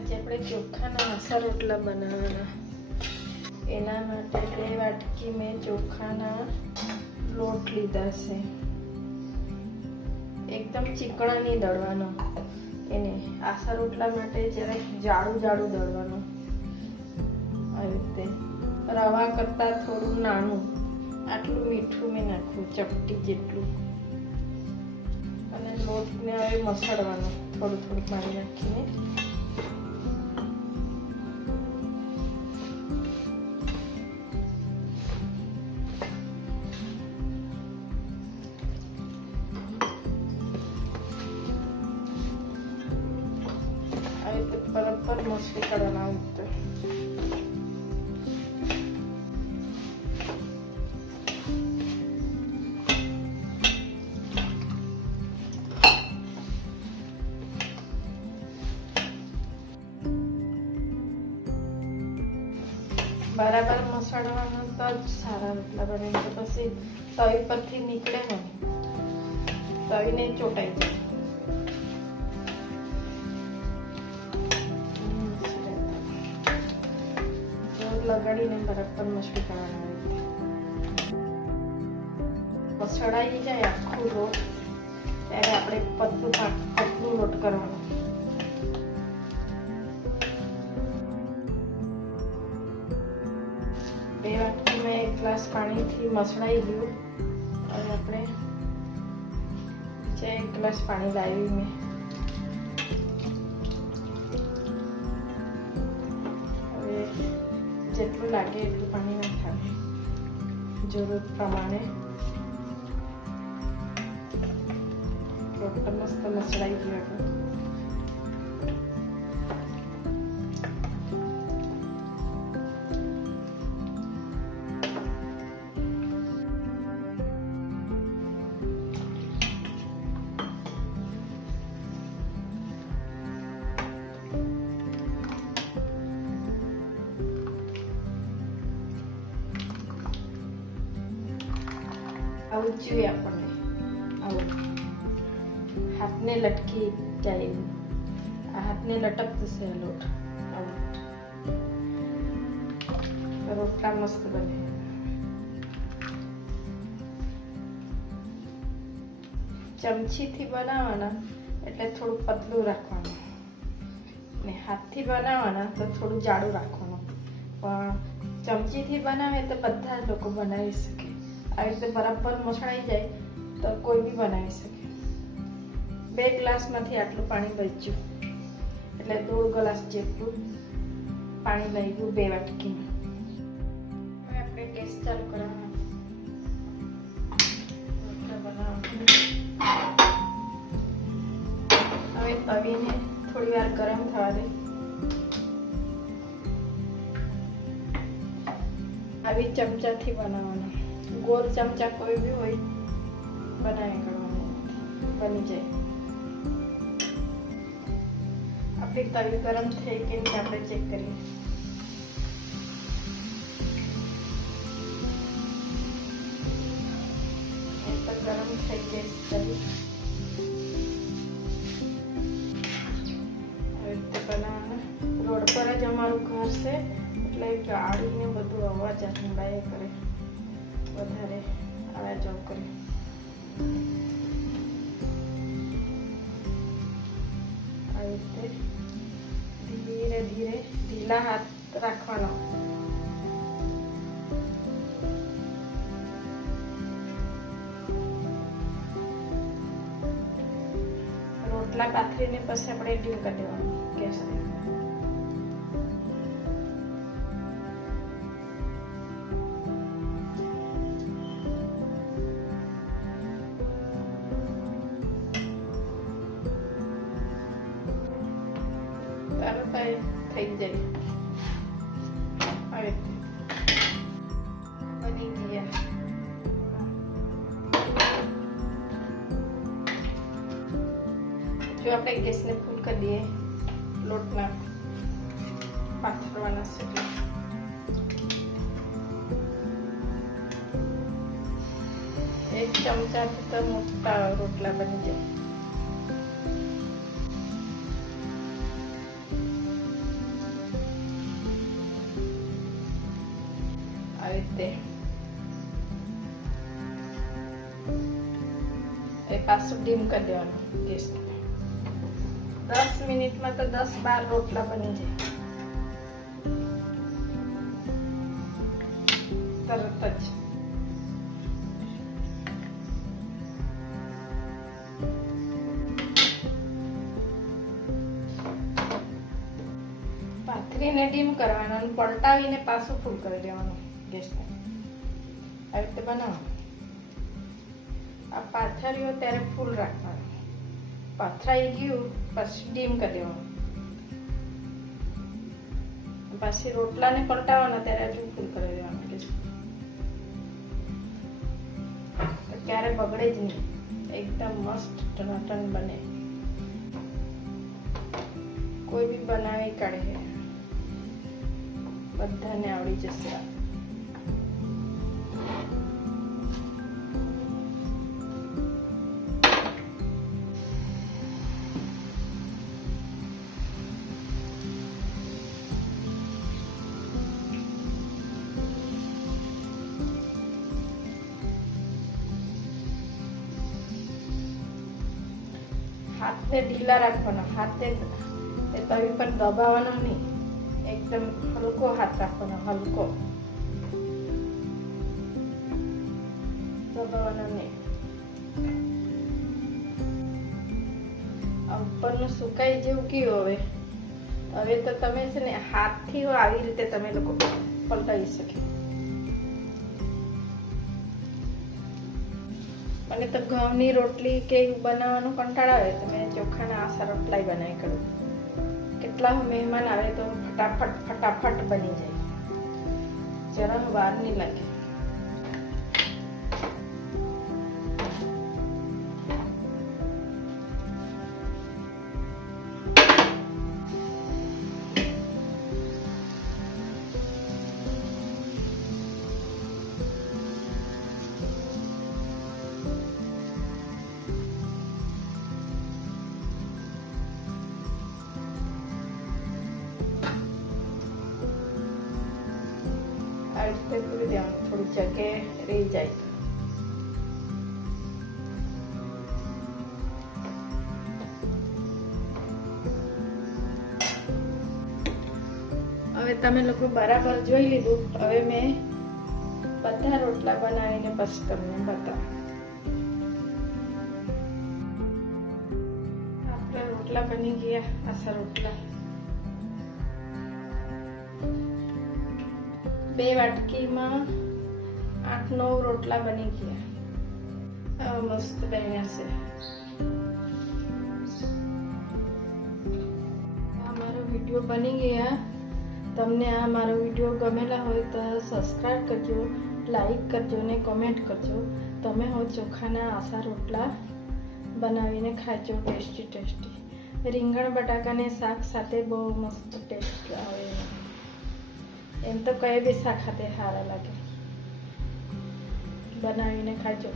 આજે આપણે ચોખાના આસા રોટલા બનાવવાના. એના માટે 2 વાટકી મેં ચોખાના લોટ લીધા છે. એકદમ ચીકણા નહીં દળવાનો એને. આસા રોટલા માટે જરાક જાડું જાડું દળવાનું. આવી રીતે રવા કરતાં થોડું નાનું. આટલું મીઠું મેં નાખ્યું, ચપટી જેટલું. અને લોટને હવે મસળવાનો થોડું થોડું પાણી નાખીને. બરાબર મસળી કાઢવાના ઉતર. બરાબર મસાડવાનું તો જ સારા રોટલા બને. તો પછી તવી પરથી નીકળે ને, તવીને ચોટાઈ જાય. લગાડીને બરાબર મસળી કરવાના. મસળાઈ જાય આખું લોટ ત્યારે આપણે પતલું લોટ કરવાનો. બે વાટકી મેં 1 ગ્લાસ પાણીથી મસળાઈ ગયું. અને આપણે બીજા 1 ગ્લાસ પાણી લાવી મેં. જેટલું લાગે એટલું પાણી નાખવાનું જરૂર પ્રમાણે. લોટ મસ્ત મસળાઈ ગયો. આવું જોઈએ આપણને. આવું હાથને લટકી જાય એવું. આ હાથને લટકતું છે લોટ. આવું રોટલા મસ્ત બને. ચમચીથી બનાવવાના એટલે થોડું પતલું રાખવાનું, ને હાથથી બનાવવાના તો થોડું જાડું રાખવાનું. પણ ચમચીથી બનાવે તો બધા લોકો બનાવી શકે. આવી રીતે બરાબર મસળાઈ જાય તો કોઈ બી બનાવી શકે. 2 ગ્લાસમાંથી આટલું પાણી બચ્યું એટલે 1.5 ગ્લાસ જેટલું પાણી લાગ્યું 2 વાટકીમાં. હવે આપણે ગેસ ચાલુ કરવાનો. હવે તવીને થોડી વાર ગરમ થવા દે. આવી ચમચાથી બનાવવાનું. ગોળ ચમચા કોઈ બી હોય બનાવી કરવાનું, બની જાય. આપણી તવી ગરમ થઈ કે નહીં આપણે ચેક કરીએ. એ તો ગરમ થઈ ગઈ તવી. આવી રીતે બનાવવાના. રોડ પર જ અમારું ઘર છે એટલે ગાડીને બધું અવાજ સંભળાય કરે, વધારે આવા જાવ કરે. આવી રીતે ધીરે ધીરે ઢીલા હાથ રાખવાનો. રોટલા પાથરીને પછી આપણે ડીમ કરી દેવાનું ગેસને. તરત થઈ જાય. હવે બની ગયા. જો આપણે ગેસને ફૂલ કરી દઈએ. લોટના પાથરવાના છે. 1 ચમચાથી તો મોટા રોટલા બની જાય. પાછું ડીમ કરી દેવાનું ગેસ. 10 મિનિટમાં તો 10-12 રોટલા બની જાય તરત જ. પાથરીને ડીમ કરવાનું અને પલટાવીને પાછું ફૂલ કરી દેવાનું ગેસને. આવી રીતે બનાવવાનું. આ પાથરીઓ ત્યારે ફૂલ રાખવાનું. પાથરાઈ ગયું પછી ડીમ કરી દેવાનું. પછી રોટલાને પલટાવવાના ત્યારે હજુ ફૂલ કરી દેવાનું ગેસ. ક્યારે બગડે જ નહીં, એકદમ મસ્ત ટનાટન બને. કોઈ બી બનાવી કાઢે, બધાને આવડી જશે. હાથને ઢીલા રાખવાના, હાથે તવી પર દબાવવાનો નહીં, એકદમ હલકો હાથ રાખવાનો, હલકો દબાવવાનો નહીં. ઉપરનું સુકાઈ જેવું કયું હવે તો તમે છે ને હાથથી આવી રીતે તમે લોકો પલટાવી શકે. મને તો ઘઉંની રોટલી કે બનાવવાનું કંટાળો આવે તો મેં ચોખાના આશા રોટલા બનાવી કરું. કેટલા મહેમાન આવે તો ફટાફટ બની જાય, જરા વાર નહીં લાગે. પૂરી દેવાનું, થોડી જગ્યાએ રહી જાય. હવે તમે લોકો બરાબર જોઈ લીધું. હવે મેં બધા રોટલા બનાવીને પછી તમને બતાવું. આપણા રોટલા બની ગયા, આશા રોટલા. 2 વાટકીમાં 8-9 રોટલા બની ગયા. મસ્ત બન્યા છે. આ મારો વિડીયો બની ગયા. તમને આ મારો વિડીયો ગમેલા હોય તો સબસ્ક્રાઇબ કરજો, લાઈક કરજો ને કમેન્ટ કરજો. તમે હો ચોખાના આશા રોટલા બનાવીને ખાજો, ટેસ્ટી. રીંગણ બટાકાને શાક સાથે બહુ મસ્ત ટેસ્ટ આવે. એમ તો કઈ બી શાક ખાતે સારા લાગે. બનાવીને ખાજો.